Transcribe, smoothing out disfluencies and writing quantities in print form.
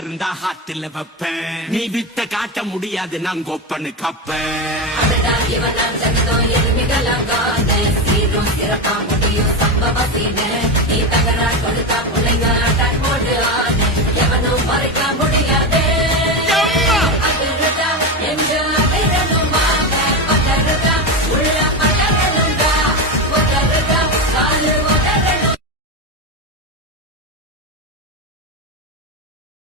இருந்தா ஹாத்துல வைப்பேன் நீ வித்த காட்ட முடியாது நான் கொப்பனு கப்பேன் நீ தகரா கொடுத்தா பிள்ளைங்க போட்டு ஆடு எவனும் மறைக்க முடியாது